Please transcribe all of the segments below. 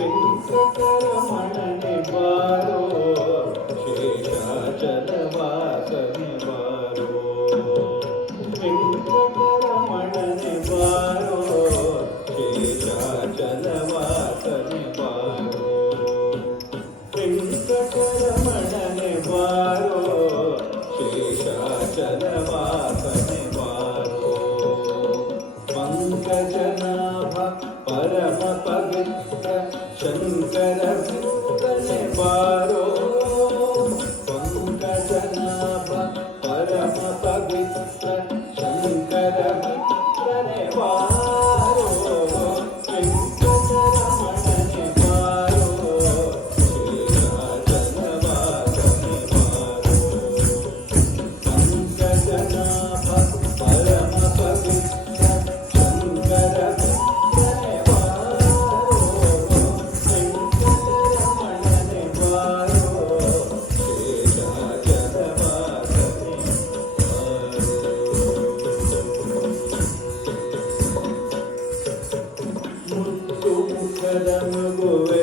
ವೆಂಕಟರಮಣನೆ ಬಾರೋ ಶೇಷಾಚಲವಾಸನೆ ಬಾರೋ ವೆಂಕಟರಮಣನೆ ಬಾರೋ ಶೇಷಾಚಲವಾಸನೆ ಬಾರೋ ವೆಂಕಟರಮಣನೆ ಬಾರೋ ಶೇಷಾಚಲವಾಸನೆ ಬಾರೋ ಪಂಕಜನಾಭ ಪರಮ ಪವಿತ್ರ ಶಂಕರ ಮಿತ್ರನೆ ಬಾರೋ ಪಂಕಜನಾಭ ಪರಮ ಪವಿತ್ರ ಶಂಕರ ಮಿತ್ರನೆ ಬಾರೋ ವೆಂಕಟರಮಣನೆ ಬಾರೋ ಶೇಷಾಚಲವಾಸನೆ ಬಾರೋ ಪಂಕಜನಾಭ ಪರಮ ಪವಿತ್ರ ಶಂಕರ ಮಿತ್ರನೆ ಬಾರೋ ವೆಂಕಟರಮಣನೆ ಬಾರೋ ಶೇಷಾಚಲವಾಸನೆ ಮುತ್ತು ಮುಖದ ಮಗುವೆ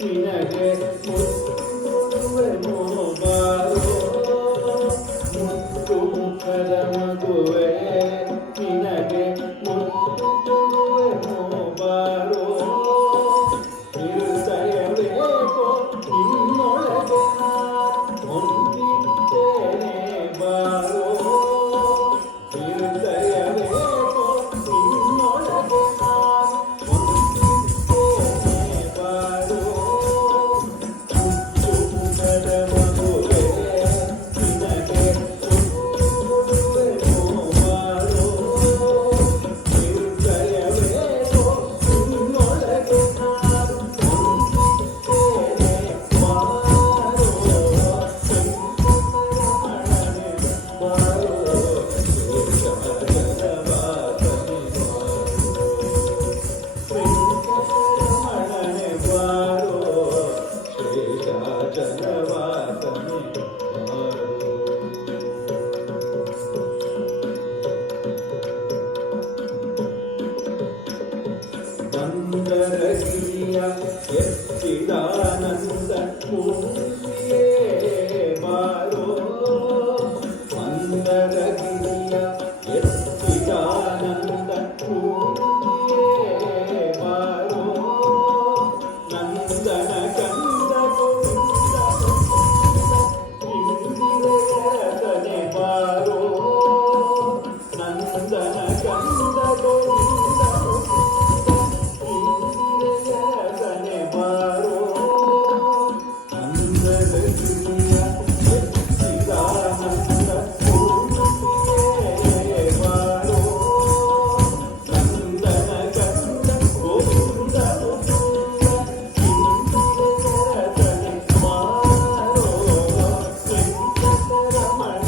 ನಿನಗೆ ಮುತ್ತುವೆನೋ ಬಾರೋ ಮುತ್ತು ಮುಖದ ಮಗುವೆ ನಿನಗೆ ಮುತ್ತುವೆನೋ ಬಾರೋ ಹೃದಯವೇಕೋ ನಿನ್ನೊಳಗೆ ಹೊಂದಿದ್ದೇನೆ ಬಾರೋ ಹೃದಯವೇಕೋ ನಿನ್ನೊಳಗೆ ಹೊಂದಿದ್ದೇನೆ ಬಾರೋ ಮುತ್ತು ಮುಖದ ಮಗುವೆ ನಿನಗೆ ಮುತ್ತುವೆನೋ ಬಾರೋ ಹೃದಯವೇಕೋ ನಿನ್ನೊಳಗೆ ಹೊಂದಿದ್ದೇನೆ ಬಾರೋ ವೆಂಕಟರಮಣನೆ ಬಾರೋ ಶೇಷಾಚಲವಾಸನೆ ವೆಂಕಟರಮಣನೆ ಬಾರೋ ಶೇಷಾಚಲವಾಸನೆ ಬಂದರಗಿರಿಯ ಎತ್ತಿದಾನಂದ ಮೂರ್ತಿಯೇ ಬಾರೋ ಬಂದರಗಿರಿಯ ಎತ್ತಿದಾನಂದ ಮೂರ್ತಿಯೇ ಬಾರೋ ನಂದನ ಕಂದ ಗೋವಿಂದ ಇಂದಿರೆಯರಸನೆ ಬಾರೋ ನಂದನ ಕಂದ ಗೋವಿಂದ ಇಂದಿರೆಯರಸನೆ ಬಾರೋ ನಂದರಗಿರಿಯ ಎತ್ತಿದಾನಂದ ಮೂರ್ತಿಯೇ ಬಾರೋ ನಂದನ ಕಂದ ಗೋವಿಂದ ಇಂದಿರೆಯರಸನೆ ಬಾರೋ ವೆಂಕಟರಮಣನೆ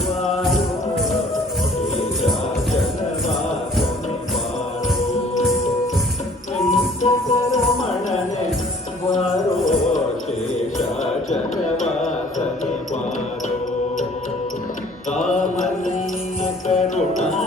ಬಾರೋ ಶೇಷಾಚಲವಾಸನೆ ಬಾರೋ ವೆಂಕಟರಮಣನೆ ಬಾರೋ ಶೇಷಾಚಲವಾಸನೆ ಬಾರೋ ಕಾಮನೀಯ ಕರುಣಾ